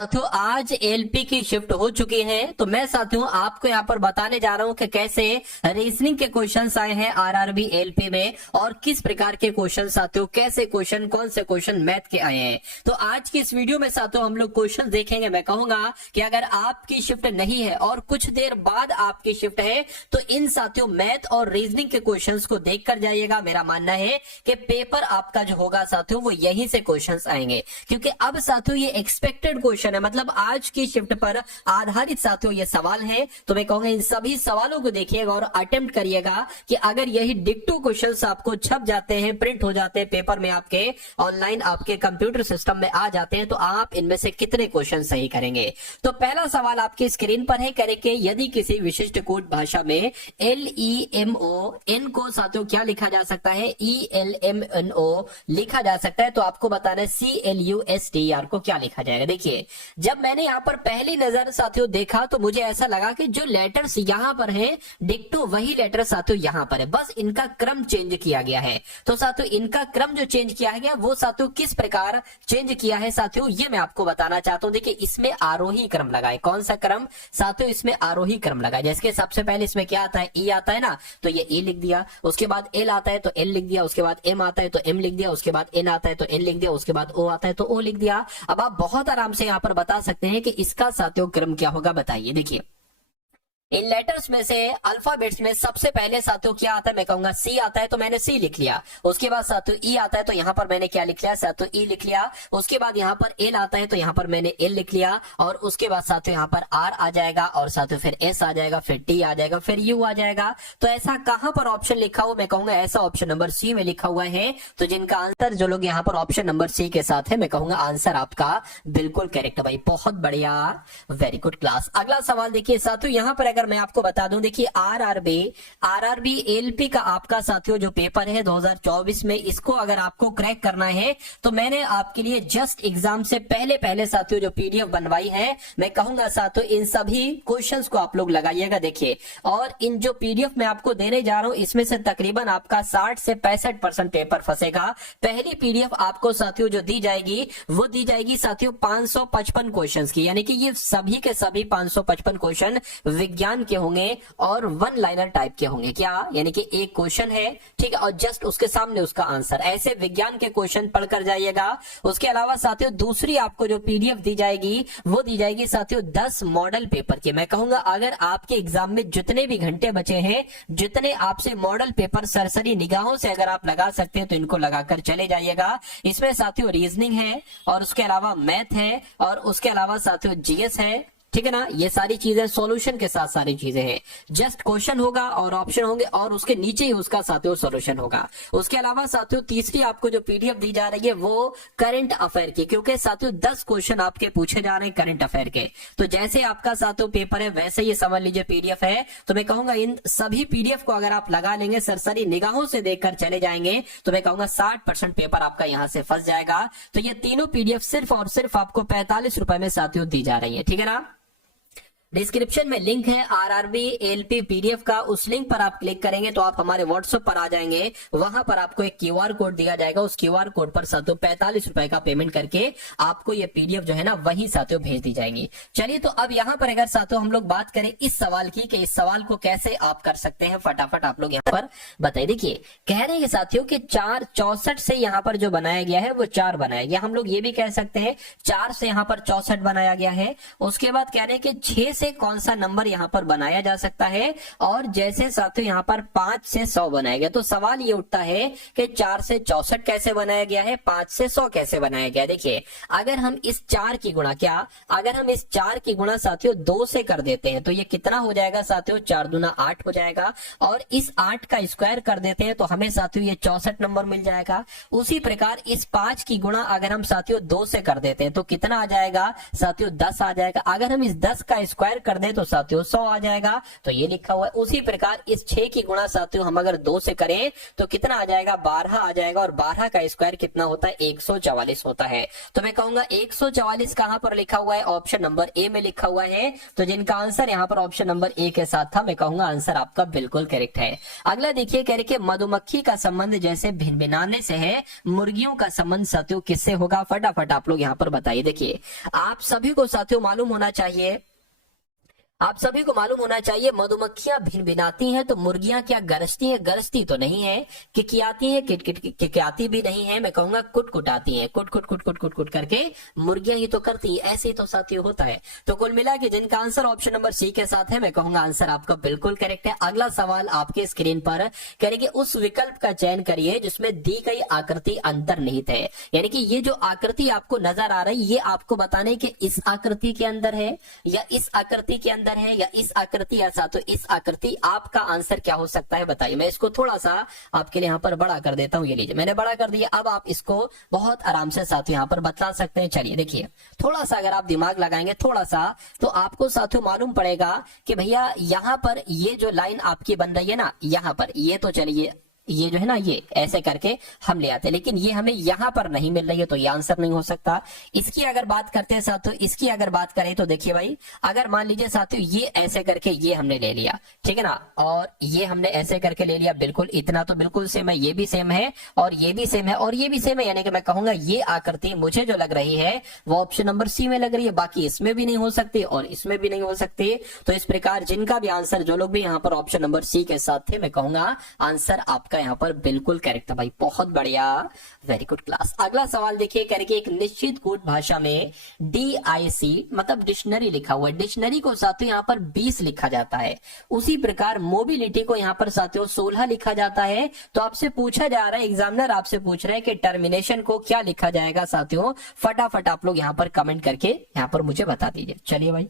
साथियों आज एलपी की शिफ्ट हो चुकी है। तो मैं साथियों आपको यहाँ पर बताने जा रहा हूँ कि कैसे रीजनिंग के क्वेश्चंस आए हैं आरआरबी एलपी में और किस प्रकार के क्वेश्चन साथियों, कैसे क्वेश्चन, कौन से क्वेश्चन मैथ के आए हैं। तो आज की इस वीडियो में साथियों हम लोग क्वेश्चन देखेंगे। मैं कहूंगा कि अगर आपकी शिफ्ट नहीं है और कुछ देर बाद आपकी शिफ्ट है तो इन साथियों मैथ और रीजनिंग के क्वेश्चन को देख कर जाइएगा। मेरा मानना है कि पेपर आपका जो होगा साथियों वो यहीं से क्वेश्चन आएंगे, क्योंकि अब साथियों ये एक्सपेक्टेड क्वेश्चन है, मतलब आज की शिफ्ट पर आधारित साथियों ये सवाल है। तो मैं कहूंगा इन सभी सवालों को देखिएगा और अटेम्प्ट करिएगा कि अगर यही डिक्टो क्वेश्चंस आपको छप जाते हैं, प्रिंट हो जाते हैं पेपर में, आपके ऑनलाइन आपके कंप्यूटर सिस्टम में आ जाते हैं, तो आप इनमें से कितने क्वेश्चन सही करेंगे। तो पहला सवाल आपकी स्क्रीन पर है, करे कि यदि किसी विशिष्ट कोड भाषा में LEMO को साथियों क्या लिखा जा सकता है, ELMNO लिखा जा सकता है, तो आपको बताना है CLUSTR को क्या लिखा जाएगा। देखिए जब मैंने यहाँ पर पहली नजर साथियों देखा तो मुझे ऐसा लगा कि जो लेटर्स यहाँ पर हैं डिक्टो वही लेटर साथियों यहाँ पर है, बस इनका क्रम चेंज किया गया है। तो साथियों इनका क्रम जो चेंज किया गया वो साथियों किस प्रकार चेंज किया है साथियों ये मैं आपको बताना चाहता हूँ। देखिए इसमें आरोही क्रम लगा है। कौन सा क्रम साथियों? इसमें आरोही क्रम लगा है। जैसे सबसे पहले इसमें क्या आता है, E आता है ना, तो ये E लिख दिया। उसके बाद L आता है तो L लिख दिया। उसके बाद M आता है तो M लिख दिया। उसके बाद N आता है तो N लिख दिया। उसके बाद O आता है तो O लिख दिया। अब आप बहुत आराम से यहाँ पर बता सकते हैं कि इसका साथियों क्रम क्या होगा। बताइए, देखिए इन लेटर्स में से अल्फाबेट्स में सबसे पहले साथियों क्या आता है? मैं कहूंगा C आता है, तो मैंने C लिख लिया। उसके बाद साथियों E आता है तो यहां पर मैंने क्या लिख लिया साथियों, E लिख लिया। उसके बाद यहां पर L आता है तो यहां पर मैंने L लिख लिया। और उसके बाद साथियों यहां पर R आ जाएगा और साथियों फिर S आ जाएगा, फिर T आ जाएगा, फिर U आ जाएगा। तो ऐसा कहां पर ऑप्शन लिखा हुआ? मैं कहूंगा ऐसा ऑप्शन नंबर C में लिखा हुआ है। तो जिनका आंसर, जो लोग यहाँ पर ऑप्शन नंबर C के साथ है, मैं कहूंगा आंसर आपका बिल्कुल करेक्ट है भाई, बहुत बढ़िया, वेरी गुड क्लास। अगला सवाल देखिए साथियों, यहां पर अगर मैं आपको बता दूं, देखिए आरआरबी एलपी का आपका साथियों जो पेपर है 2024 में, इसको अगर आपको क्रैक करना है तो मैंने आपके लिए जस्ट एग्जाम से पहले साथियों जो पीडीएफ बनवाई है, मैं कहूंगा साथियों इन सभी क्वेश्चंस को आप लोग लगाइएगा। देखिए और इन जो पीडीएफ मैं आपको देने जा रहा हूं इसमें से तकरीबन आपका 60 से 65% पेपर फंसेगा। पहली पीडीएफ आपको साथियों जो दी जाएगी वो दी जाएगी साथियों 555 क्वेश्चंस की, यानी कि ये सभी के सभी 555 क्वेश्चन विज्ञान के होंगे और वन लाइनर टाइप के होंगे। क्या? यानी कि एक क्वेश्चन है, ठीक है, और जस्ट उसके सामने उसका आंसर। ऐसे विज्ञान के क्वेश्चन पढ़कर जाइएगा। उसके अलावा साथियों दूसरी आपको जो पीडीएफ दी जाएगी वो दी जाएगी साथियों 10 मॉडल पेपर की। मैं कहूंगा अगर आपके एग्जाम में जितने भी घंटे बचे हैं, जितने आपसे मॉडल पेपर सरसरी निगाहों से अगर आप लगा सकते हैं तो इनको लगाकर चले जाइएगा। इसमें साथियों रीजनिंग है और उसके अलावा मैथ है और उसके अलावा साथियों जीएस है, ठीक है ना। ये सारी चीजें सॉल्यूशन के साथ सारी चीजें हैं। जस्ट क्वेश्चन होगा और ऑप्शन होंगे और उसके नीचे ही उसका साथियों सॉल्यूशन होगा। उसके अलावा साथियों तीसरी आपको जो पीडीएफ दी जा रही है वो करंट अफेयर की, क्योंकि साथियों 10 क्वेश्चन आपके पूछे जा रहे हैं करंट अफेयर के। तो जैसे आपका साथियों पेपर है वैसे ही समझ लीजिए पीडीएफ है। तो मैं कहूंगा इन सभी पीडीएफ को अगर आप लगा लेंगे, सरसरी निगाहों से देखकर चले जाएंगे, तो मैं कहूंगा 60% पेपर आपका यहां से फंस जाएगा। तो ये तीनों पीडीएफ सिर्फ और सिर्फ आपको 45 रुपए में साथियों दी जा रही है, ठीक है ना। डिस्क्रिप्शन में लिंक है आरआरबी एलपी पीडीएफ का, उस लिंक पर आप क्लिक करेंगे तो आप हमारे व्हाट्सएप पर आ जाएंगे। वहां पर आपको एक क्यूआर कोड दिया जाएगा, उस क्यूआर कोड पर साथियों 45 रुपए का पेमेंट करके आपको ये पीडीएफ जो है ना वही साथियों भेज दी जाएंगी। चलिए तो अब यहाँ पर अगर साथियों हम लोग बात करें इस सवाल की कि इस सवाल को कैसे आप कर सकते हैं, फटाफट आप लोग यहाँ पर बताइए। देखिए कह रहे हैं साथियों कि 464 से यहाँ पर जो बनाया गया है वो 4 बनाया गया। हम लोग ये भी कह सकते हैं 4 से यहाँ पर 64 बनाया गया है। उसके बाद कह रहे हैं कि 6 से कौन सा नंबर यहां पर बनाया जा सकता है, और जैसे साथियों यहां पर 5 से 100 बनाया गया। तो सवाल ये उठता है कि 4 से 64 कैसे बनाया गया है, 5 से 100 कैसे बनाया गया। देखिए अगर हम इस 4 की गुणा, अगर हम इस 4 की गुणा साथियों 2 से कर देते हैं तो ये कितना हो जाएगा साथियों, 4 दूना 8 हो जाएगा। और इस 8 का स्क्वायर कर देते हैं तो हमें साथियों ये 64 नंबर मिल जाएगा। उसी प्रकार इस 5 की गुणा अगर हम साथियों 2 से कर देते हैं तो कितना आ जाएगा साथियों, 10 आ जाएगा। अगर हम इस 10 का स्क्वायर स्क्वायर कर दे तो साथियों 100 आ जाएगा, तो ये लिखा हुआ है। उसी प्रकार इस 6 की गुणा साथियों हम अगर 2 से करें तो कितना आ जाएगा, 12 आ जाएगा, और 12 का स्क्वायर कितना होता है, 144 होता है। तो मैं कहूंगा 144 कहां पर लिखा हुआ है, ऑप्शन नंबर ए में लिखा हुआ है। तो जिनका आंसर यहाँ पर ऑप्शन नंबर ए के साथ था, मैं कहूंगा आंसर आपका बिल्कुल करेक्ट है। अगला देखिए, कह रहे कि मधुमक्खी का संबंध जैसे भिनभिनाने से है, मुर्गियों का संबंध साथियों किससे होगा, फटाफट आप लोग यहाँ पर बताइए। देखिए आप सभी को साथियों मालूम होना चाहिए, आप सभी को मालूम होना चाहिए मधुमक्खियां भिनभिनाती हैं तो मुर्गियां क्या गरजती हैं, गरजती तो नहीं है, किकियाती हैं, किकियाती भी नहीं है, मैं कहूंगा कुटकुटाती हैं, कुट कुट कुट कुट कुट कुट करके मुर्गियां ही तो करती है, ऐसे ही तो साथियों होता है। तो कुल मिला के जिनका आंसर ऑप्शन नंबर सी के साथ है, मैं कहूंगा आंसर आपका बिल्कुल करेक्ट है। अगला सवाल आपके स्क्रीन पर करेंगे, उस विकल्प का चयन करिए जिसमें दी गई आकृति अंतर्निहित है, यानी कि ये जो आकृति आपको नजर आ रही है ये आपको बताने के इस आकृति के अंदर है या इस आकृति के अंदर है या इस आकृति, ऐसा तो इस आकृति, आपका आंसर क्या हो सकता है बताइए। मैं इसको थोड़ा सा आपके लिए यहाँ पर बड़ा कर देता हूँ, ये लीजिए मैंने बड़ा कर दिया। अब आप इसको बहुत आराम से साथियों यहाँ पर बता सकते हैं। चलिए देखिए, थोड़ा सा अगर आप दिमाग लगाएंगे थोड़ा सा, तो आपको साथियों मालूम पड़ेगा कि भैया यहाँ पर ये जो लाइन आपकी बन रही है ना, यहाँ पर ये तो चलिए ये जो है ना ये ऐसे करके हम ले आते हैं, लेकिन ये हमें यहां पर नहीं मिल रही है तो ये आंसर नहीं हो सकता। इसकी अगर बात करते हैं साथियों, इसकी अगर बात करें तो देखिए भाई, अगर मान लीजिए साथियों ये ऐसे करके ये हमने ले लिया, ठीक है ना, और ये हमने ऐसे करके ले लिया, बिल्कुल इतना तो बिल्कुल सेम है, ये भी सेम है और ये भी सेम है और ये भी सेम है, यानी कि मैं कहूंगा ये आकृति मुझे जो लग रही है वो ऑप्शन नंबर सी में लग रही है, बाकी इसमें भी नहीं हो सकती और इसमें भी नहीं हो सकती। तो इस प्रकार जिनका भी आंसर, जो लोग भी यहाँ पर ऑप्शन नंबर सी के साथ थे, मैं कहूंगा आंसर आपका यहाँ पर बिल्कुल करेक्ट है भाई, बहुत बढ़िया, वेरी गुड क्लास। अगला सवाल देखिए, करके एक निश्चित कूट भाषा में DIC मतलब डिक्शनरी लिखा हुआ है, डिक्शनरी को साथियों यहाँ पर 20 लिखा जाता है, उसी प्रकार मोबिलिटी को यहाँ पर साथियों 16 लिखा जाता है। तो आपसे पूछा जा रहा है, एग्जामिनर आपसे पूछ रहा है कि टर्मिनेशन को क्या लिखा जाएगा साथियों, फटाफट आप लोग यहाँ पर कमेंट करके यहाँ पर मुझे बता दीजिए। चलिए भाई,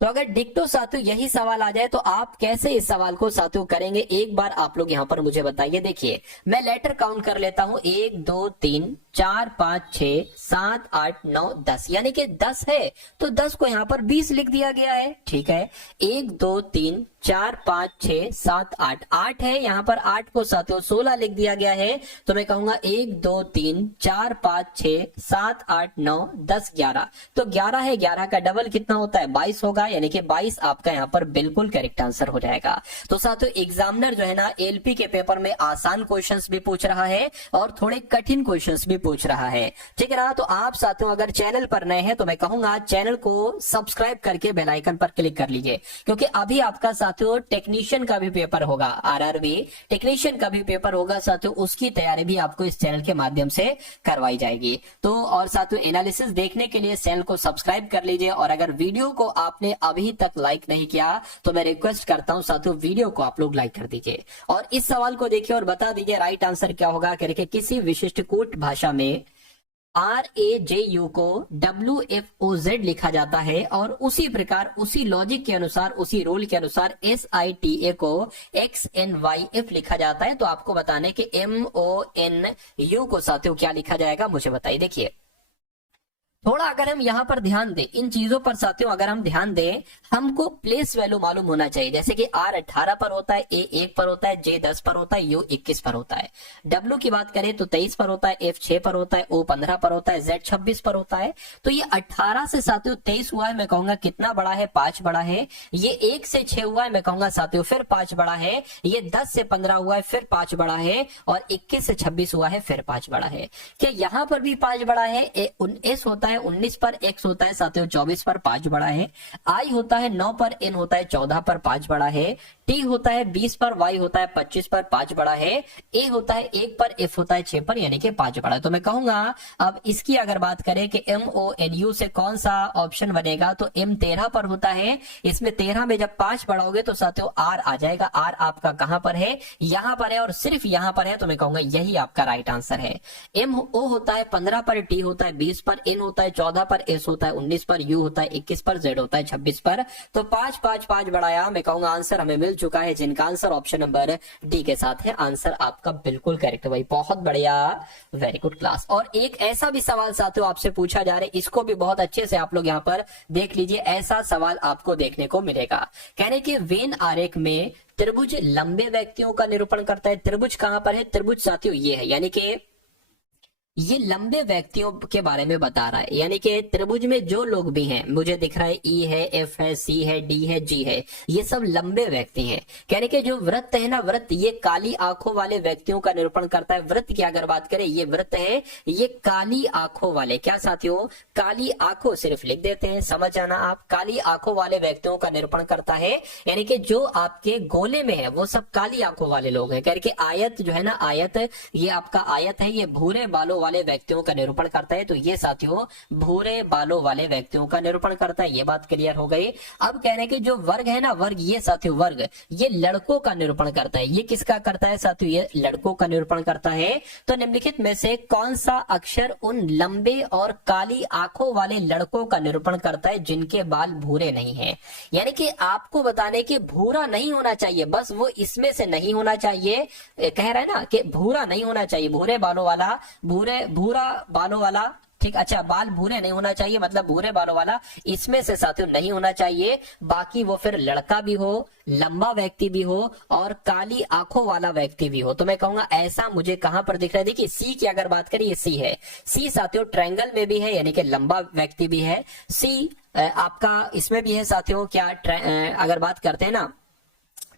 तो अगर डिक्टो साथियों यही सवाल आ जाए तो आप कैसे इस सवाल को साथियों करेंगे, एक बार आप लोग यहाँ पर मुझे बताइए। देखिए मैं लेटर काउंट कर लेता हूं, 1 2 3 4 5 6 7 8 9 10, यानी कि 10 है तो 10 को यहाँ पर 20 लिख दिया गया है, ठीक है। 1 2 3 4 5 6 7 8, 8 है यहाँ पर, 8 को साथियों 16 लिख दिया गया है। तो मैं कहूंगा 1 2 3 4 5 6 7 8 9 10 11, तो 11 है, 11 का डबल कितना होता है, 22 होगा, यानी कि 22 आपका यहाँ पर बिल्कुल करेक्ट आंसर हो जाएगा। तो साथियों एग्जामिनर जो है ना LP के पेपर में आसान क्वेश्चंस भी पूछ रहा है और थोड़े कठिन क्वेश्चंस भी पूछ रहा है, ठीक है ना। तो आप साथियों अगर चैनल पर नए हैं तो मैं कहूंगा चैनल को सब्सक्राइब करके बेल आइकन पर क्लिक कर लीजिए, क्योंकि अभी आपका साथियों टेक्नीशियन का भी पेपर होगा, RRB टेक्नीशियन का भी पेपर होगा साथियों, उसकी तैयारी भी आपको इस चैनल के माध्यम से करवाई जाएगी। तो और साथियों एनालिसिस देखने के लिए चैनल को सब्सक्राइब कर लीजिए, और अगर वीडियो को आपने अभी तक लाइक नहीं किया तो मैं रिक्वेस्ट करता हूं साथियों वीडियो को आप लोग लाइक कर दीजिए और इस सवाल को देखिए और बता दीजिए राइट आंसर क्या होगा। करके किसी विशिष्ट कूट भाषा में RAJU को WFOZ लिखा जाता है और उसी प्रकार उसी लॉजिक के अनुसार, उसी रूल के अनुसार SITA को XNYF लिखा जाता है। तो आपको बताने कि MONU को साथियों क्या लिखा जाएगा, मुझे बताइए। देखिए थोड़ा अगर हम यहाँ पर ध्यान दें, इन चीजों पर साथियों अगर हम ध्यान दें, हमको प्लेस वैल्यू मालूम होना चाहिए, जैसे कि R 18 पर होता है, A 1 पर होता है, J 10 पर होता है, U 21 पर होता है, W की बात करें तो 23 पर होता है, F 6 पर होता है, O 15 पर होता है, Z 26 पर होता है। तो ये 18 से साथियों 23 हुआ है, मैं कहूंगा कितना बड़ा है, 5 बड़ा है। ये 1 से 6 हुआ है, मैं कहूंगा साथियों फिर 5 बड़ा है। ये 10 से 15 हुआ है, फिर 5 बड़ा है, और 21 से 26 हुआ है, फिर 5 बड़ा है। क्या यहाँ पर भी 5 बड़ा है? S होता है 19 पर, X होता है साथियों 24 पर, 5 बड़ा है। I होता है 9 पर, N होता है 14 पर, 5 बड़ा है। T होता है 20 पर, Y होता है 25 पर, 5 बड़ा है। A होता है 1 पर, F होता है 6 पर, यानी कि 5 बड़ा है। तो मैं कहूंगा अब इसकी अगर बात करें कि MONU से कौन सा ऑप्शन बनेगा, तो M 13 पर होता है। इसमें 13 में जब 5 बढ़ाओगे तो साथियों R आ जाएगा। R आपका कहां पर है? यहां पर है, और सिर्फ यहां पर है, तो मैं कहूंगा यही आपका राइट आंसर है। MO होता है 15 पर, T होता है 20 पर, N होता है 14 पर, S होता है 19 पर, U होता है 21 पर, Z होता है 26 पर। तो 5 5 5 बढ़ाया, मैं कहूंगा आंसर हमें मिल चुका है, जिनका आंसर ऑप्शन नंबर डी के साथ है। आंसर आपका बिल्कुल करेक्ट है भाई, बहुत बढ़िया, वेरी गुड क्लास। और एक ऐसा भी सवाल साथियों आपसे पूछा जा रहा है, इसको भी बहुत अच्छे से आप लोग यहाँ पर देख लीजिए। ऐसा सवाल आपको देखने को मिलेगा, कहने के वेन आरेख में त्रिभुज लंबे व्यक्तियों का निरूपण करता है। त्रिभुज कहां पर है? त्रिभुज साथियों ये है, यानी कि ये लंबे व्यक्तियों के बारे में बता रहा है, यानी कि त्रिभुज में जो लोग भी हैं, मुझे दिख रहा है ई है, एफ है, सी है, डी है, जी है, ये सब लंबे व्यक्ति हैं। कहने के जो वृत्त है ना, वृत्त ये काली आंखों वाले व्यक्तियों का निरूपण करता है। वृत्त की अगर बात करें, ये वृत्त है, ये काली आंखों वाले, क्या साथियों? काली आंखों, सिर्फ लिख देते हैं, समझ आना आप, काली आंखों वाले व्यक्तियों का निरूपण करता है। यानी कि जो आपके गोले में है वो सब काली आंखों वाले लोग हैं। कहने के आयत जो है ना, आयत, ये आपका आयत है, ये भूरे बालों वाले व्यक्तियों का निरूपण करता है। तो ये साथियों भूरे बालों वाले व्यक्तियों का निरूपण करता है, ये बात क्लियर हो गई। अब कहने के जो वर्ग है ना, वर्ग, ये साथियों वर्ग, ये लड़कों का निरूपण करता है। ये किसका करता है साथियों? ये लड़कों का निरूपण करता है। तो निम्नलिखित में से कौन सा अक्षर उन लंबे और काली आंखों वाले लड़कों का निरूपण करता है जिनके बाल भूरे नहीं है? यानी कि आपको बताने के भूरा नहीं होना चाहिए, बस वो इसमें से नहीं होना चाहिए। कह रहा है ना कि भूरा नहीं होना चाहिए, भूरे बालों वाला, भूरा बालों वाला, ठीक, अच्छा, बाल भूरे नहीं होना चाहिए, मतलब भूरे बालों वाला इसमें से साथियों नहीं होना चाहिए। बाकी वो फिर लड़का भी हो, लंबा व्यक्ति भी हो और काली आंखों वाला व्यक्ति भी हो। तो मैं कहूंगा ऐसा मुझे कहां पर दिख रहा है? देखिए सी की अगर बात करें, ये सी है। सी साथियों ट्रायंगल में भी है, यानी कि लंबा व्यक्ति भी है। सी आपका इसमें भी है साथियों, क्या अगर बात करते हैं ना,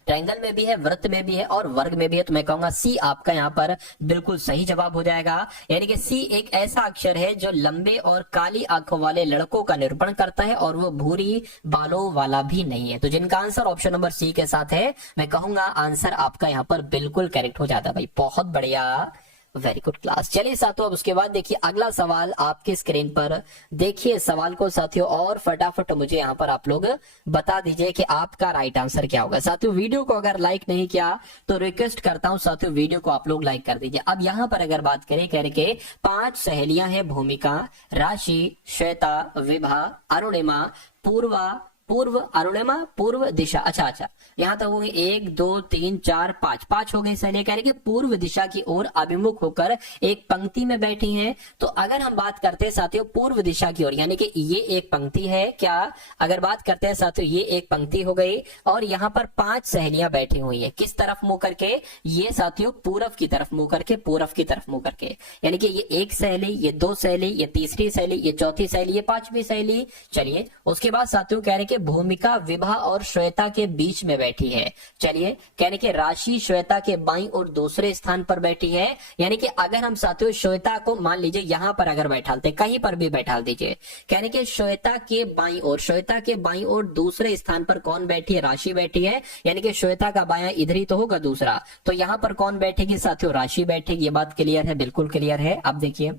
ट्रायंगल में भी है, वृत्त में भी है और वर्ग में भी है। तो मैं कहूंगा सी आपका यहाँ पर बिल्कुल सही जवाब हो जाएगा। यानी कि सी एक ऐसा अक्षर है जो लंबे और काली आंखों वाले लड़कों का निरूपण करता है और वो भूरी बालों वाला भी नहीं है। तो जिनका आंसर ऑप्शन नंबर सी के साथ है, मैं कहूंगा आंसर आपका यहाँ पर बिल्कुल करेक्ट हो जाता है भाई, बहुत बढ़िया, वेरी गुड क्लास। चलिए साथियों, अब उसके बाद देखिए अगला सवाल आपकी स्क्रीन पर, देखिए सवाल को साथियों और फटाफट मुझे यहाँ पर आप लोग बता दीजिए कि आपका राइट आंसर क्या होगा। साथियों वीडियो को अगर लाइक नहीं किया तो रिक्वेस्ट करता हूं साथियों, वीडियो को आप लोग लाइक कर दीजिए। अब यहाँ पर अगर बात करें, कह रहे के 5 सहेलियां हैं, भूमिका, राशि, श्वेता, विभा, अरुणिमा, पूर्व अरुणिमा, पूर्व दिशा, अच्छा, यहां तक हो गई 1 2 3 4 5 हो गई सहेलियां। कह रहे कि पूर्व दिशा की ओर अभिमुख होकर एक पंक्ति में बैठी हैं। तो अगर हम बात करते हैं साथियों पूर्व दिशा की ओर, यानी कि ये एक पंक्ति है, क्या अगर बात करते हैं साथियों, ये एक पंक्ति हो गई और यहाँ पर 5 सहेलियां बैठी हुई है, किस तरफ मुंह करके? ये साथियों पूर्व की तरफ मुंह करके, पूर्व की तरफ मुंह करके। यानी कि ये 1 सहेली, ये 2 सहेली, ये तीसरी सहेली, ये चौथी सहेली, ये 5वीं सहेली। चलिए उसके बाद साथियों कह रहे भूमिका विभा और श्वेता के बीच में बैठी है। चलिए कहने के राशि श्वेता के बाईं और दूसरे स्थान पर बैठी है। यानी कि अगर हम साथियों श्वेता को मान लीजिए यहां पर अगर बैठालते, कहीं पर भी बैठा दीजिए, कहने के श्वेता के बाईं और, श्वेता के बाईं और दूसरे स्थान पर कौन बैठी है? राशि बैठी है। यानी कि श्वेता का बायां इधर ही तो होगा दूसरा, तो यहां पर कौन बैठेगी साथियों? राशि बैठेगी। ये बात क्लियर है? बिल्कुल क्लियर है। अब देखिए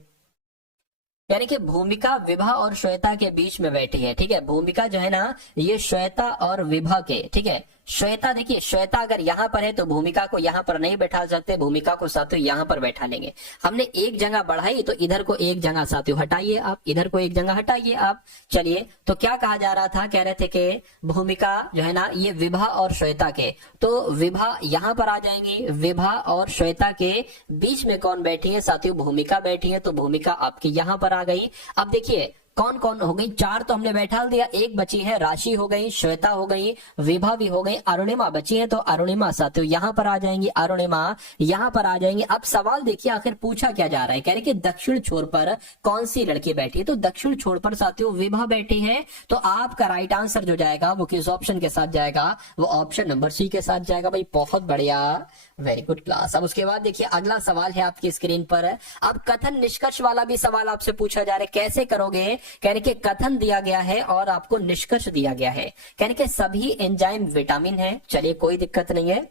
यानी कि भूमिका विभा और श्वेता के बीच में बैठी है, ठीक है। भूमिका जो है ना, ये श्वेता और विभा के, ठीक है। श्वेता, देखिए श्वेता अगर यहाँ पर है तो भूमिका को यहाँ पर नहीं बैठा सकते, भूमिका को साथियों यहाँ पर बैठा लेंगे। हमने एक जगह बढ़ाई तो इधर को एक जगह साथियों हटाइए आप, इधर को एक जगह हटाइए आप। चलिए तो क्या कहा जा रहा था? कह रहे थे कि भूमिका जो है ना, ये विभा और श्वेता के, तो विभा यहाँ पर आ जाएंगी, विभा और श्वेता के बीच में कौन बैठी है साथियों? भूमिका बैठी है। तो भूमिका आपकी यहाँ पर आ गई। अब देखिए कौन कौन हो गई? 4 तो हमने बैठा दिया, एक बची है, राशि हो गई, श्वेता हो गई, विभा भी हो गई, अरुणिमा बची है। तो अरुणिमा साथियों यहाँ पर आ जाएंगी, अरुणिमा यहाँ पर आ जाएंगे। अब सवाल देखिए आखिर पूछा क्या जा रहा है? कह रहे कि दक्षिण छोर पर कौन सी लड़की बैठी है? तो दक्षिण छोर पर साथियों विभा बैठी है। तो आपका राइट आंसर जो जाएगा वो किस ऑप्शन के साथ जाएगा? वो ऑप्शन नंबर सी के साथ जाएगा भाई, बहुत बढ़िया, वेरी गुड क्लास। अब उसके बाद देखिए अगला सवाल है आपकी स्क्रीन पर। अब कथन निष्कर्ष वाला भी सवाल आपसे पूछा जा रहा है, कैसे करोगे? कहने के कथन दिया गया है और आपको निष्कर्ष दिया गया है। कहने के सभी एंजाइम विटामिन है। चलिए कोई दिक्कत नहीं है।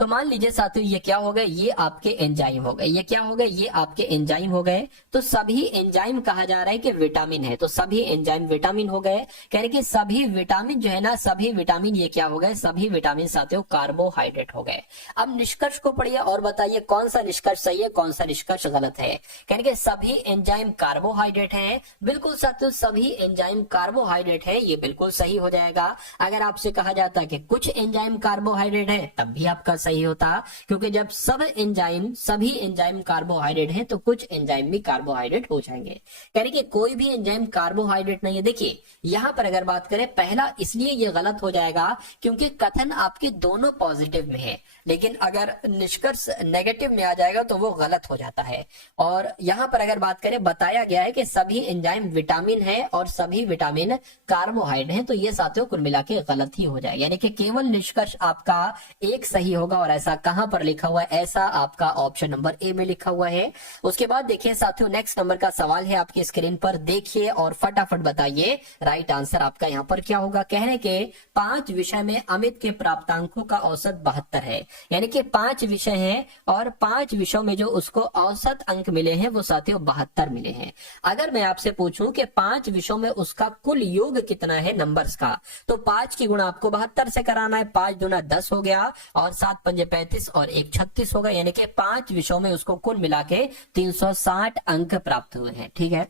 तो मान लीजिए साथियों ये क्या हो गए, ये आपके एंजाइम हो गए, ये क्या हो गए, ये आपके एंजाइम हो गए। तो सभी एंजाइम कहा जा रहा है कि विटामिन है, तो सभी एंजाइम विटामिन हो गए। कह रहे कि सभी विटामिन जो है ना, सभी विटामिन ये क्या हो गए, सभी विटामिन साथियों कार्बोहाइड्रेट हो गए। अब निष्कर्ष को पढ़िए और बताइए कौन सा निष्कर्ष सही है, कौन सा निष्कर्ष गलत है। कहने कि सभी एंजाइम कार्बोहाइड्रेट है, बिल्कुल साथियों सभी एंजाइम कार्बोहाइड्रेट है, ये बिल्कुल सही हो जाएगा। अगर आपसे कहा जाता कि कुछ एंजाइम कार्बोहाइड्रेट है तब भी आपका सही होता, क्योंकि जब सभी एंजाइम कार्बोहाइड्रेट हैं तो कुछ एंजाइम भी कार्बोहाइड्रेट हो जाएंगे। कह रहे कि कोई भी एंजाइम कार्बोहाइड्रेट नहीं है। देखिए यहां पर अगर बात करें पहला, इसलिए ये गलत हो जाएगा क्योंकि कथन आपके दोनों पॉजिटिव में है, लेकिन अगर निष्कर्ष नेगेटिव में आ जाएगा तो वो गलत हो जाता है। और यहां पर अगर बात करें बताया गया है कि सभी एंजाइम विटामिन है और सभी विटामिन कार्बोहाइड्रेट हैं, तो ये साथियों कुल मिला के गलत ही हो जाएगा, यानी कि केवल निष्कर्ष आपका एक सही होगा। और ऐसा कहां पर लिखा हुआ है, ऐसा आपका ऑप्शन नंबर ए में लिखा हुआ है। उसके बाद देखिए साथियों नेक्स्ट नंबर का सवाल है आपकी स्क्रीन पर, देखिए और फटाफट बताइए राइट आंसर आपका यहां पर क्या होगा। कहने के 5 विषय में अमित के प्राप्तांकों का औसत 72 है, यानी कि 5 विषय हैं और 5 विषयों में जो उसको औसत अंक मिले हैं वो साथियों 72 मिले हैं। अगर मैं आपसे पूछूं कि 5 विषयों में उसका कुल योग कितना है नंबर्स का, तो 5 की गुणा आपको 72 से कराना है। 5 दूना 10 हो गया और 7 पंजे 35 और 1 36 होगा, यानी कि 5 विषयों में उसको कुल मिला के 360 अंक प्राप्त हुए हैं। ठीक है,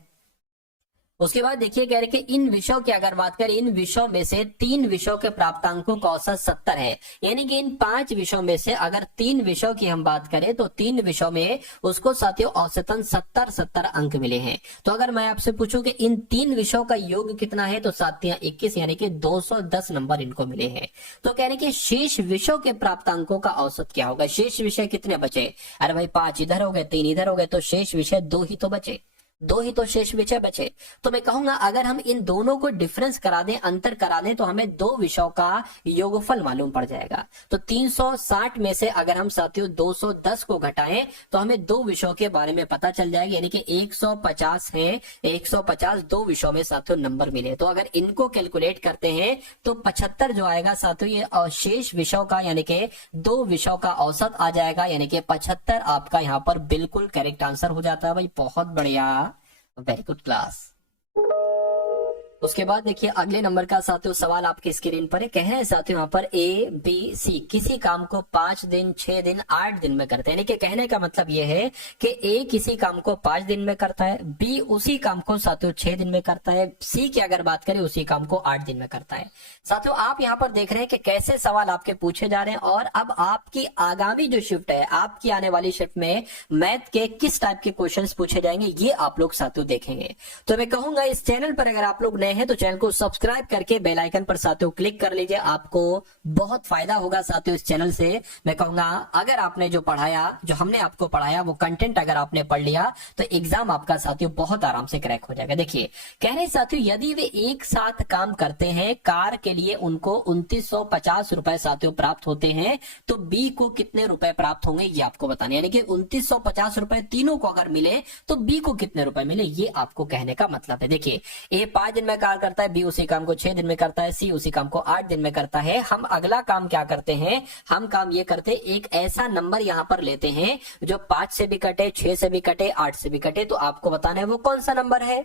उसके बाद देखिए कह रहे कि इन विषयों की अगर बात करें, इन विषयों में से 3 विषयों के प्राप्तांकों का औसत 70 है, यानी कि इन 5 विषयों में से अगर 3 विषयों की हम बात करें तो 3 विषयों में उसको साथियों औसतन 70 अंक मिले हैं। तो अगर मैं आपसे पूछूं कि इन 3 विषयों का योग कितना है, तो 7 या 21 यानी कि 210 नंबर इनको मिले हैं। तो कह रहे कि शेष विषयों के प्राप्तांकों का औसत क्या होगा। शेष विषय कितने बचे, अरे भाई 5 इधर हो गए 3 इधर हो गए, तो शेष विषय 2 ही तो बचे, 2 ही तो शेष विषय बचे। तो मैं कहूंगा अगर हम इन दोनों को डिफरेंस करा दें, अंतर करा दें, तो हमें 2 विषयों का योगफल मालूम पड़ जाएगा। तो 360 में से अगर हम साथियों 210 को घटाएं तो हमें 2 विषयों के बारे में पता चल जाएगा, यानी कि 150 है, 150 2 विषयों में साथियों नंबर मिले। तो अगर इनको कैलकुलेट करते हैं तो 75 जो आएगा साथियों ये शेष विषयों का, यानी कि 2 विषयों का औसत आ जाएगा, यानी कि 75 आपका यहाँ पर बिल्कुल करेक्ट आंसर हो जाता है। भाई बहुत बढ़िया, वेरी गुड क्लास। उसके बाद देखिए अगले नंबर का साथियों सवाल आपकी स्क्रीन पर है। कह रहे हैं साथियों यहाँ पर ए बी सी किसी काम को 5 दिन 6 दिन 8 दिन में करते हैं, यानी कि कहने का मतलब ये है कि ए किसी काम को 5 दिन में करता है, बी उसी काम को साथियों 6 दिन में करता है, सी की अगर बात करें उसी काम को 8 दिन में करता है। साथियों आप यहाँ पर देख रहे हैं कि कैसे सवाल आपके पूछे जा रहे हैं, और अब आपकी आगामी जो शिफ्ट है, आपकी आने वाली शिफ्ट में मैथ के किस टाइप के क्वेश्चन पूछे जाएंगे ये आप लोग साथियों देखेंगे। तो मैं कहूंगा इस चैनल पर अगर आप लोग नए हैं तो चैनल को सब्सक्राइब करके बेल आइकन पर साथियों क्लिक कर लीजिए, आपको बहुत फायदा होगा साथियों इस चैनल से। मैं कहूंगा अगर आपने जो पढ़ाया, जो हमने आपको पढ़ाया वो कंटेंट अगर आपने पढ़ लिया तो एग्जाम आपका साथियों बहुत आराम से क्रैक हो जाएगा। देखिए कह रहे साथियों यदि वे एक साथ काम करते हैं, कार के लिए उनको 2950 रुपए साथियों प्राप्त होते हैं, तो बी को कितने रुपए प्राप्त होंगे ये आपको बताने, यानी कि 2950 रुपए तीनों को अगर मिले तो बी को कितने रुपए मिले ये आपको कहने का मतलब है। देखिए ए 5 दिन में कार करता है, बी उसी काम को 6 दिन में करता है, सी उसी काम को 8 दिन में करता है। हम अगला काम क्या करते हैं, हम काम ये करते हैं एक ऐसा नंबर यहां पर लेते हैं जो 5 से भी कटे, 6 से भी कटे, 8 से भी कटे, तो आपको बताना है वो कौन सा नंबर है।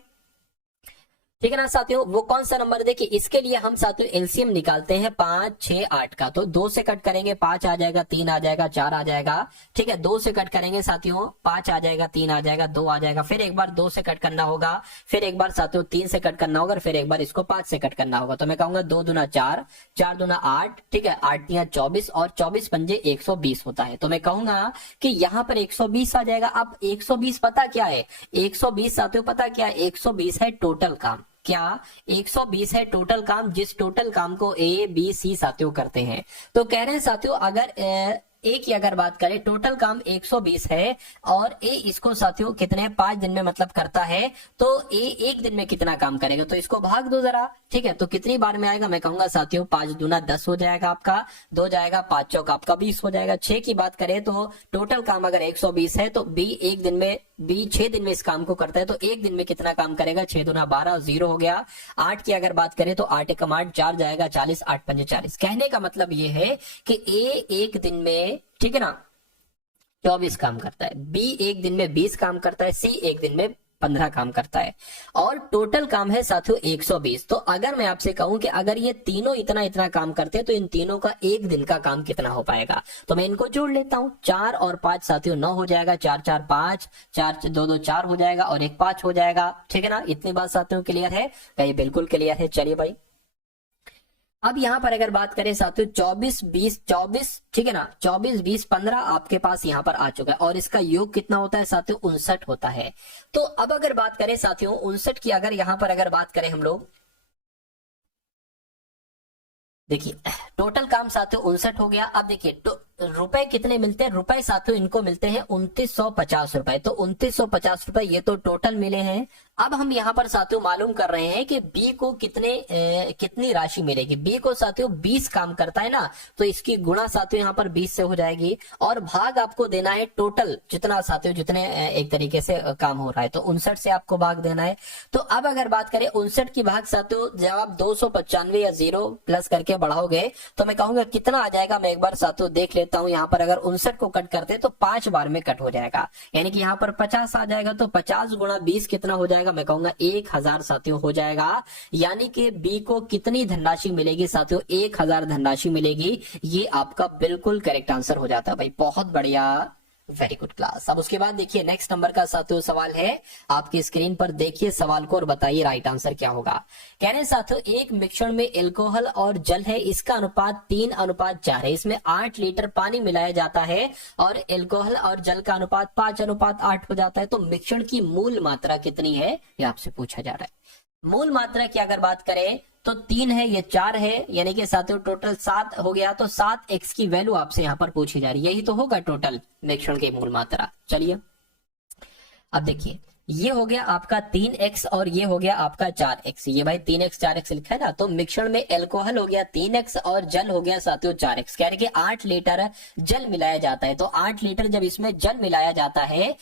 ठीक है ना साथियों, वो कौन सा नंबर, देखिए इसके लिए हम साथियों एलसीएम निकालते हैं 5 6 8 का। तो 2 से कट करेंगे 5 आ जाएगा, 3 आ जाएगा, 4 आ जाएगा। ठीक है, 2 से कट करेंगे साथियों 5 आ जाएगा, 3 आ जाएगा, 2 आ जाएगा, फिर एक बार 2 से कट करना होगा, फिर एक बार साथियों 3 से कट करना होगा, फिर एक बार इसको 5 से कट करना होगा। तो मैं कहूंगा 2 दूना 4, 4 दूना 8, ठीक है 8 तिया 24 और 24 पंजे 120 होता है। तो मैं कहूंगा कि यहाँ पर 120 आ जाएगा। अब 120 पता क्या है, 120 साथियों पता क्या है, 120 है टोटल काम। क्या 120 है टोटल काम, जिस टोटल काम को ए बी सी साथियों करते हैं। तो कह रहे हैं साथियों अगर ए की अगर बात करें टोटल काम 120 है और ए इसको साथियों कितने 5 दिन में मतलब करता है, तो ए 1 दिन में कितना काम करेगा, तो इसको भाग दो जरा। ठीक है, तो कितनी बार में आएगा, मैं कहूंगा साथियों 5 दूना 10 हो जाएगा आपका, 2 जाएगा, 5 चौक आपका 20 हो जाएगा। 6 की बात करें तो टोटल काम अगर 120 है तो बी 1 दिन में बी 6 दिन में इस काम को करता है तो एक दिन में कितना काम करेगा, 6 दूना 12, 0 हो गया। 8 की अगर बात करें तो 8 एकम 8, 4 जाएगा 40, 8 पंजे 40। कहने का मतलब ये है कि ए एक दिन में, ठीक है ना, 24 काम करता है, बी एक दिन में 20 काम करता है, सी एक दिन में 15 काम करता है, और टोटल काम है साथियों 120। तो अगर मैं आपसे कहूं कि अगर ये तीनों इतना इतना काम करते हैं तो इन तीनों का एक दिन का काम कितना हो पाएगा, तो मैं इनको जोड़ लेता हूं। 4 और 5 साथियों 9 हो जाएगा, 4 4 5, 4 2 2 4 हो जाएगा और 1 5 हो जाएगा। ठीक है ना, इतनी बात साथियों क्लियर है? ये बिल्कुल क्लियर है। चलिए भाई, अब यहां पर अगर बात करें साथियों 24 20 24, ठीक है ना, 24 20 15 आपके पास यहां पर आ चुका है और इसका योग कितना होता है साथियों, 59 होता है। तो अब अगर बात करें साथियों 59 की, अगर यहां पर अगर बात करें हम लोग, देखिए टोटल काम साथियों 59 हो गया। अब देखिए रुपए कितने मिलते हैं, रुपए साथियों इनको मिलते हैं 2950 रुपए। तो 2950 रुपए ये तो टोटल मिले हैं। अब हम यहाँ पर साथियों मालूम कर रहे हैं कि बी को कितनी राशि मिलेगी। बी को साथियों 20 काम करता है ना, तो इसकी गुणा साथियों यहाँ पर 20 से हो जाएगी और भाग आपको देना है टोटल जितना साथियों, जितने एक तरीके से काम हो रहा है, तो 59 से आपको भाग देना है। तो अब अगर बात करें 59 की भाग साथियों, जब आप 295 या 0 प्लस करके बढ़ाओगे तो मैं कहूंगा कितना आ जाएगा। मैं एक बार साथियों देख लेता हूं, यहाँ पर अगर 59 को कट करते तो 5 बार में कट हो जाएगा, यानी कि यहाँ पर 50 आ जाएगा। तो 50 गुणा 20 कितना हो जाएगा, मैं कहूंगा 1000 साथियों हो जाएगा। यानी कि बी को कितनी धनराशि मिलेगी साथियों, 1000 धनराशि मिलेगी। ये आपका बिल्कुल करेक्ट आंसर हो जाता है भाई, बहुत बढ़िया, वेरी गुड क्लास। अब उसके बाद देखिए नेक्स्ट नंबर का साथियों सवाल है, आपकी स्क्रीन पर देखिए सवाल को और बताइए राइट आंसर क्या होगा। कहने साथियों एक मिश्रण में एल्कोहल और जल है, इसका अनुपात 3:4 है। इसमें 8 लीटर पानी मिलाया जाता है और एल्कोहल और जल का अनुपात 5:8 हो जाता है। तो मिश्रण की मूल मात्रा कितनी है, ये आपसे पूछा जा रहा है। मूल मात्रा की अगर बात करें तो 3 है, ये 4 है, यानी कि साथियों टोटल 7 हो गया। तो 7x की वैल्यू आपसे यहां पर पूछी जा रही है, यही तो होगा टोटल मिश्रण की मूल मात्रा। चलिए अब देखिए, ये हो गया आपका 3x और ये हो गया आपका 4x। ये भाई 3x 4x लिखा है ना, तो मिश्रण में एल्कोहल हो गया 3x और जल हो गया साथियों 4x। कह रहे कि 8 लीटर जल मिलाया जाता है। तो 8 लीटर जब इसमें जल मिलाया जाता है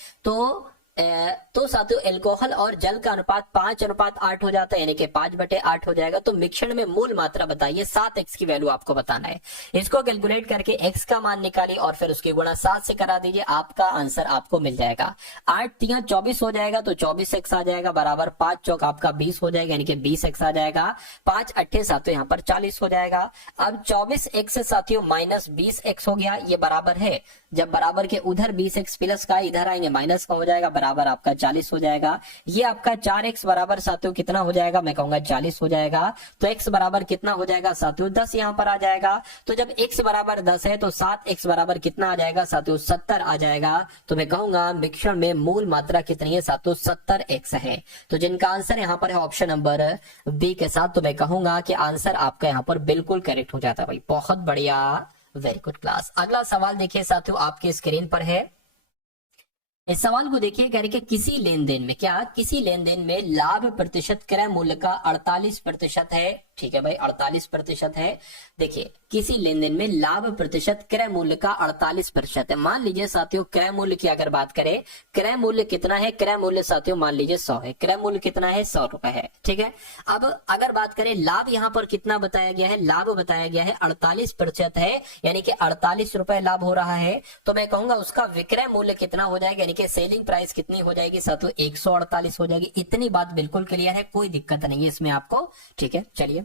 तो साथियों एल्कोहल और जल का अनुपात 5:8 हो जाता है, यानी कि 5/8 हो जाएगा। तो मिश्रण में मूल मात्रा बताइए, 7x की वैल्यू आपको बताना है। इसको कैलकुलेट करके x का मान निकालिए और फिर उसकी गुणा 7 से करा दीजिए, आपका आंसर आपको मिल जाएगा। 8 3 24 हो जाएगा, तो 24x आ जाएगा बराबर 5 चौक आपका 20 हो जाएगा, यानी कि 20x आ जाएगा। 5 8 साथियों यहाँ पर 40 हो जाएगा। अब 24x साथियों माइनस 20x हो गया, ये बराबर है, जब बराबर के उधर 20x प्लस का इधर आएंगे माइनस का हो जाएगा, बराबर आपका 40 हो जाएगा। ये आपका 4x बराबर साथियों कितना हो जाएगा, मैं कहूंगा 40 हो जाएगा। तो x बराबर कितना हो जाएगा साथियों, 10 यहाँ पर आ जाएगा। तो जब x बराबर 10 है तो 7x बराबर कितना आ जाएगा साथियों, 70 आ जाएगा। तो मैं कहूंगा मिश्रण में मूल मात्रा कितनी है साथियों, 70x है। तो जिनका आंसर यहाँ पर है ऑप्शन नंबर बी के साथ, तो मैं कहूंगा कि आंसर आपका यहाँ पर बिल्कुल करेक्ट हो जाता है भाई, बहुत बढ़िया, वेरी गुड क्लास। अगला सवाल देखिए साथियों आपके स्क्रीन पर है। इस सवाल को देखिए, कह रहे कि किसी लेन देन में, क्या किसी लेन देन में लाभ प्रतिशत क्रय मूल्य का 48% है। ठीक है भाई, 48% है। देखिए किसी लेन देन में लाभ प्रतिशत क्रय मूल्य का 48% है। मान लीजिए साथियों क्रय मूल्य की अगर बात करें, क्रय मूल्य कितना है, क्रय मूल्य साथियों मान लीजिए 100 है। क्रय मूल्य कितना है, 100 रुपए है। ठीक है, अब अगर बात करें लाभ यहाँ पर कितना बताया गया है, लाभ बताया गया है 48% है, यानी कि 48 रुपए लाभ हो रहा है। तो मैं कहूंगा उसका विक्रय मूल्य कितना हो जाएगा, यानी कि सेलिंग प्राइस कितनी हो जाएगी साथियों, 148 हो जाएगी। इतनी बात बिल्कुल क्लियर है, कोई दिक्कत नहीं है इसमें आपको। ठीक है, चलिए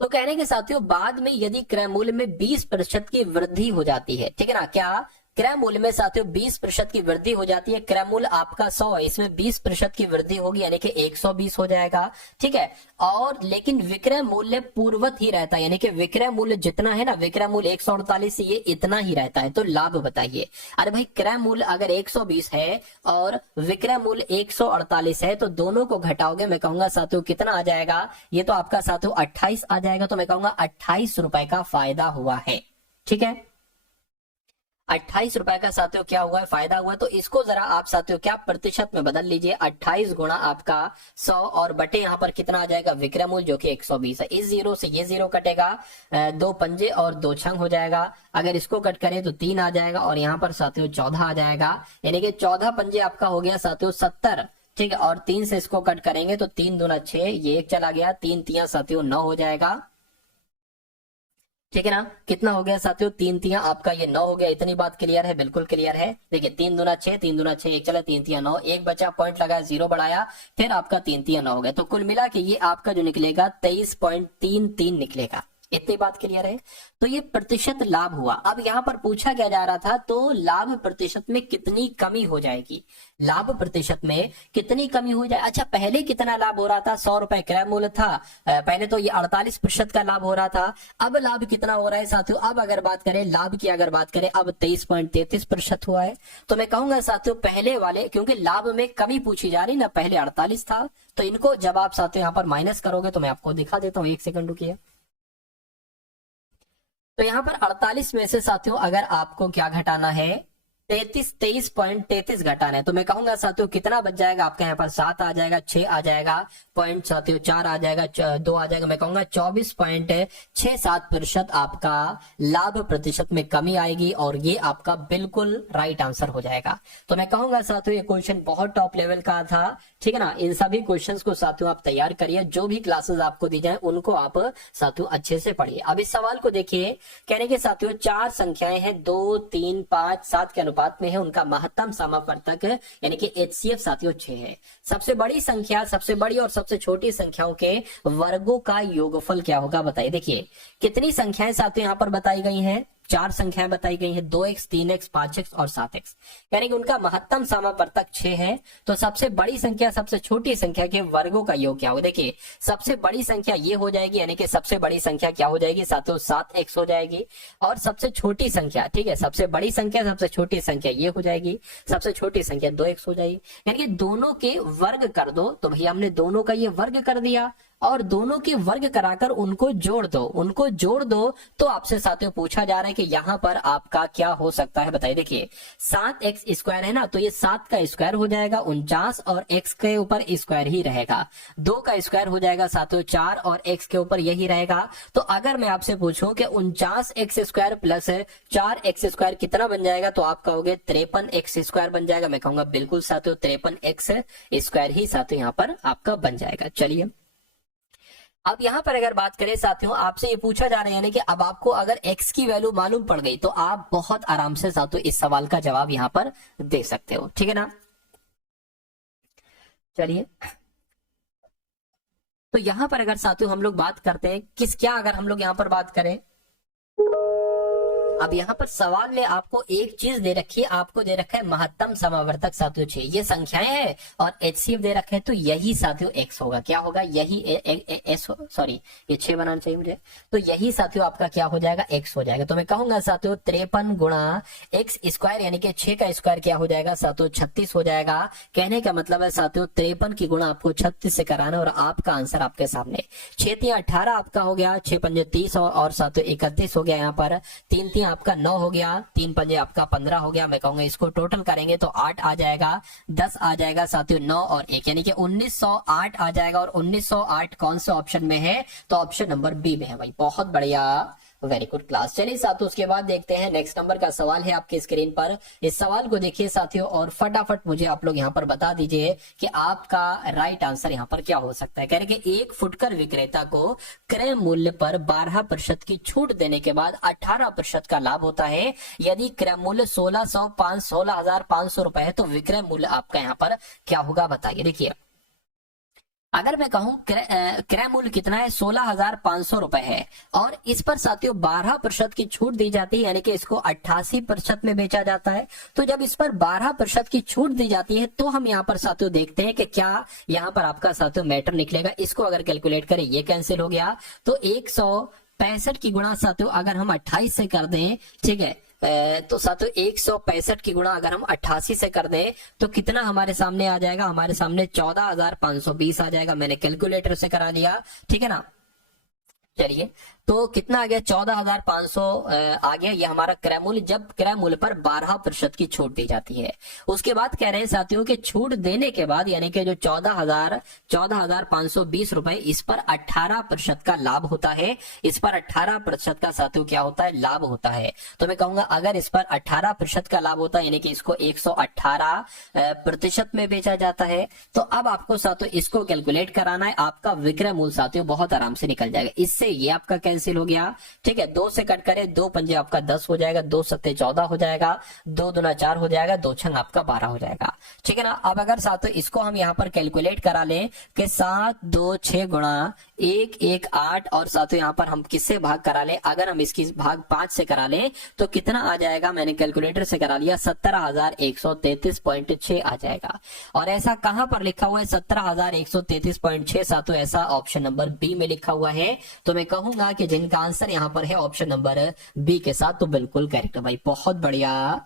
तो कहने के साथियों बाद में यदि क्रय मूल्य में 20% की वृद्धि हो जाती है, ठीक है ना, क्या क्रय मूल्य में साथियों 20% की वृद्धि हो जाती है। क्रय मूल्य आपका 100 है, इसमें 20% की वृद्धि होगी, यानी कि 120 हो जाएगा। ठीक है, और लेकिन विक्रय मूल्य पूर्वत ही रहता है, यानी कि विक्रय मूल्य जितना है ना, विक्रय मूल्य 148 ये इतना ही रहता है। तो लाभ बताइए। अरे भाई क्रय मूल्य अगर 120 है और विक्रय मूल्य 148 है, तो दोनों को घटाओगे, मैं कहूंगा साथियों कितना आ जाएगा, ये तो आपका साथियों 28 आ जाएगा। तो मैं कहूंगा 28 रुपए का फायदा हुआ है। ठीक है, 28 रुपए का साथियों क्या हुआ है, फायदा हुआ है। तो इसको जरा आप साथियों क्या प्रतिशत में बदल लीजिए, 28 गुणा आपका 100 और बटे यहाँ पर कितना आ जाएगा विक्रय मूल्य जो कि 120 है। इस जीरो से ये जीरो कटेगा, दो पंजे और दो छंग हो जाएगा। अगर इसको कट करें तो 3 आ जाएगा और यहाँ पर साथियों 14 आ जाएगा, यानी कि 14 पंजे आपका हो गया साथियों 70। ठीक है, और 3 से इसको कट करेंगे तो 3 दूना 6, ये 1 चला गया, 3 तिया साथियों 9 हो जाएगा। ठीक है ना, कितना हो गया साथियों, 3 तिया आपका ये 9 हो गया। इतनी बात क्लियर है, बिल्कुल क्लियर है। देखिए 3 दूना 6, 3 दूना 6, एक चला 3 तिया 9, एक बचा, पॉइंट लगाया, जीरो बढ़ाया, फिर आपका 3 तिया 9 हो गया। तो कुल मिला के ये आपका जो निकलेगा 23.33 निकलेगा। इतनी बात क्लियर है। तो ये प्रतिशत लाभ हुआ। अब यहाँ पर पूछा क्या जा रहा था, तो लाभ प्रतिशत में कितनी कमी हो जाएगी, लाभ प्रतिशत में कितनी कमी हो जाए। अच्छा, पहले कितना लाभ हो रहा था, 100 रुपए क्रय मूल्य था, पहले तो ये 48% का लाभ हो रहा था। अब लाभ कितना हो रहा है साथियों, अब अगर बात करें लाभ की, अगर बात करें अब 23.33% हुआ है। तो मैं कहूंगा साथियों पहले वाले, क्योंकि लाभ में कमी पूछी जा रही ना, पहले 48 था, तो इनको जब आप साथियों यहाँ पर माइनस करोगे तो मैं आपको दिखा देता हूँ, एक सेकंड रुकिए। तो यहाँ पर 48 में से साथियों अगर आपको क्या घटाना है, 23.33 घटाना है, तो मैं कहूंगा साथियों कितना बच जाएगा आपका, यहाँ पर 7 आ जाएगा, 6 आ जाएगा, पॉइंट साथियों 4 आ जाएगा, 2 आ जाएगा। मैं कहूंगा 24.67% आपका लाभ प्रतिशत में कमी आएगी और ये आपका बिल्कुल राइट आंसर हो जाएगा। तो मैं कहूंगा साथियों ये क्वेश्चन बहुत टॉप लेवल का था। ठीक है ना, इन सभी क्वेश्चंस को साथियों आप तैयार करिए, जो भी क्लासेस आपको दी जाए उनको आप साथियों अच्छे से पढ़िए। अब इस सवाल को देखिए, कहने के साथियों 4 संख्याएं हैं, 2, 3, 5, 7 के अनुपात में है, उनका महत्तम समापवर्तक यानी कि HCF साथियों 6 है। सबसे बड़ी संख्या, सबसे बड़ी और सबसे छोटी संख्याओं के वर्गों का योगफल क्या होगा, बताइए। देखिए कितनी संख्याएं साथियों यहाँ पर बताई गई हैं, 4 संख्याएं बताई गई हैं, 2x, 3x, 5x और 7x, यानी कि उनका महत्तम समापवर्तक 6 है। तो सबसे बड़ी संख्या सबसे छोटी संख्या के वर्गों का योग क्या होगा। देखिए सबसे बड़ी संख्या ये हो जाएगी, यानी कि सबसे बड़ी संख्या क्या हो जाएगी साथियों 7x हो जाएगी, और सबसे छोटी संख्या, ठीक है, सबसे बड़ी संख्या सबसे छोटी संख्या ये हो जाएगी, सबसे छोटी संख्या 2x हो जाएगी। यानी कि दोनों के वर्ग कर दो, तो भैया हमने दोनों का ये वर्ग कर दिया और दोनों के वर्ग कराकर उनको जोड़ दो, उनको जोड़ दो। तो आपसे साथियों पूछा जा रहा है कि यहाँ पर आपका क्या हो सकता है, बताइए। देखिए 7x स्क्वायर है ना, तो ये 7 का स्क्वायर हो जाएगा 49 और x के ऊपर स्क्वायर ही रहेगा। 2 का स्क्वायर हो जाएगा साथियों 4 और x के ऊपर यही रहेगा। तो अगर मैं आपसे पूछूं कि 49x square plus 4x square कितना बन जाएगा, तो आप कहोगे 53x स्क्वायर बन जाएगा। मैं कहूंगा बिल्कुल साथियों 53x स्क्वायर ही साथियों यहाँ पर आपका बन जाएगा। चलिए अब यहां पर अगर बात करें साथियों, आपसे ये पूछा जा रहा है, यानी कि अब आपको अगर x की वैल्यू मालूम पड़ गई तो आप बहुत आराम से साथियों इस सवाल का जवाब यहां पर दे सकते हो। ठीक है ना, चलिए तो यहां पर अगर साथियों हम लोग बात करते हैं क्या अगर हम लोग यहां पर बात करें, अब यहाँ पर सवाल में आपको एक चीज दे रखी है, आपको दे रखा है महत्तम समावर्तक साथियों 6, ये संख्याएं हैं और HCF दे रखे हैं, तो यही साथियों x होगा। क्या होगा, यही सॉरी ये 6 बनाना चाहिए मुझे, तो यही साथियों आपका क्या हो जाएगा, x हो जाएगा। तो मैं कहूंगा साथियों 53 गुणा x स्क्वायर यानी कि 6 का स्क्वायर क्या हो जाएगा साथियों 36 हो जाएगा। कहने का मतलब है साथियों 53 की गुणा आपको 36 से कराना और आपका आंसर आपके सामने 6 3 18 आपका हो गया, 6 पंजे 30 और साथियों 31 हो गया। यहाँ पर 3 3 आपका 9 हो गया, 3 पंजे आपका 15 हो गया। मैं कहूंगा इसको टोटल करेंगे तो 8 आ जाएगा, 10 आ जाएगा साथियों 9 और 1 यानी कि 1908 आ जाएगा। और 1908 कौन से ऑप्शन में है, तो ऑप्शन नंबर बी में है भाई। बहुत बढ़िया, वेरी गुड क्लास। चलिए साथियों उसके बाद देखते हैं नेक्स्ट नंबर का सवाल है आपके स्क्रीन पर। इस सवाल को देखिए साथियों और फटाफट मुझे आप लोग यहाँ पर बता दीजिए कि आपका राइट आंसर यहाँ पर क्या हो सकता है। कह रहे कि एक फुटकर विक्रेता को क्रय मूल्य पर 12% की छूट देने के बाद 18% का लाभ होता है। यदि क्रय मूल्य 16,500 रुपए है तो विक्रय मूल्य आपका यहाँ पर क्या होगा, बताइए। देखिए अगर मैं कहूं क्रय मूल्य कितना है, 16,500 रुपए है और इस पर साथियों 12% की छूट दी जाती है, यानी कि इसको 88% में बेचा जाता है। तो जब इस पर 12% की छूट दी जाती है तो हम यहाँ पर साथियों देखते हैं कि क्या यहाँ पर आपका साथियों मैटर निकलेगा। इसको अगर कैलकुलेट करें, ये कैंसिल हो गया, तो 165 की गुणा साथियों अगर हम 28 से कर दें, ठीक है, तो साथियों 165 की गुणा अगर हम 88 से कर दें तो कितना हमारे सामने आ जाएगा, हमारे सामने 14,520 आ जाएगा। मैंने कैलकुलेटर से करा लिया, ठीक है ना। चलिए तो कितना आ गया 14,500 आ गया। ये हमारा क्रय मूल्य, जब क्रय मूल्य पर 12% की छूट दी जाती है। उसके बाद कह रहे हैं साथियों कि छूट देने के बाद यानी कि जो 14,520 रुपए, इस पर 18% का लाभ होता है। इस पर 18% का साथियों क्या होता है, लाभ होता है। तो मैं कहूंगा अगर इस पर 18% का लाभ होता है यानी कि इसको 118% में बेचा जाता है, तो अब आपको साथियों इसको कैलकुलेट कराना है। आपका विक्रय मूल्य साथियों बहुत आराम से निकल जाएगा। इससे ये आपका कैंसिल हो गया, ठीक है। 2 से कट करें, 2 पंजे आपका 10 हो जाएगा, 2 सत्ते 14 हो जाएगा, 2 दूना 4 हो जाएगा, 2 छंग आपका 12 हो जाएगा, ठीक है ना। अब अगर साथियों इसको हम यहाँ पर कैलकुलेट करा लें कि 7 2 6 गुणा 1 1 8 और साथियों यहाँ पर हम किससे भाग करा लें, अगर हम इसकी भाग 5 से करा लें तो कितना आ जाएगा, मैंने कैलकुलेटर से करा लिया 17,133.6 आ जाएगा। और ऐसा कहां पर लिखा हुआ है 17,133.6 साथियों, ऐसा ऑप्शन नंबर बी में लिखा हुआ है। तो मैं कहूंगा कि जिनका आंसर यहां पर है ऑप्शन नंबर बी के साथ, तो बिल्कुल करेक्ट भाई, बहुत बढ़िया।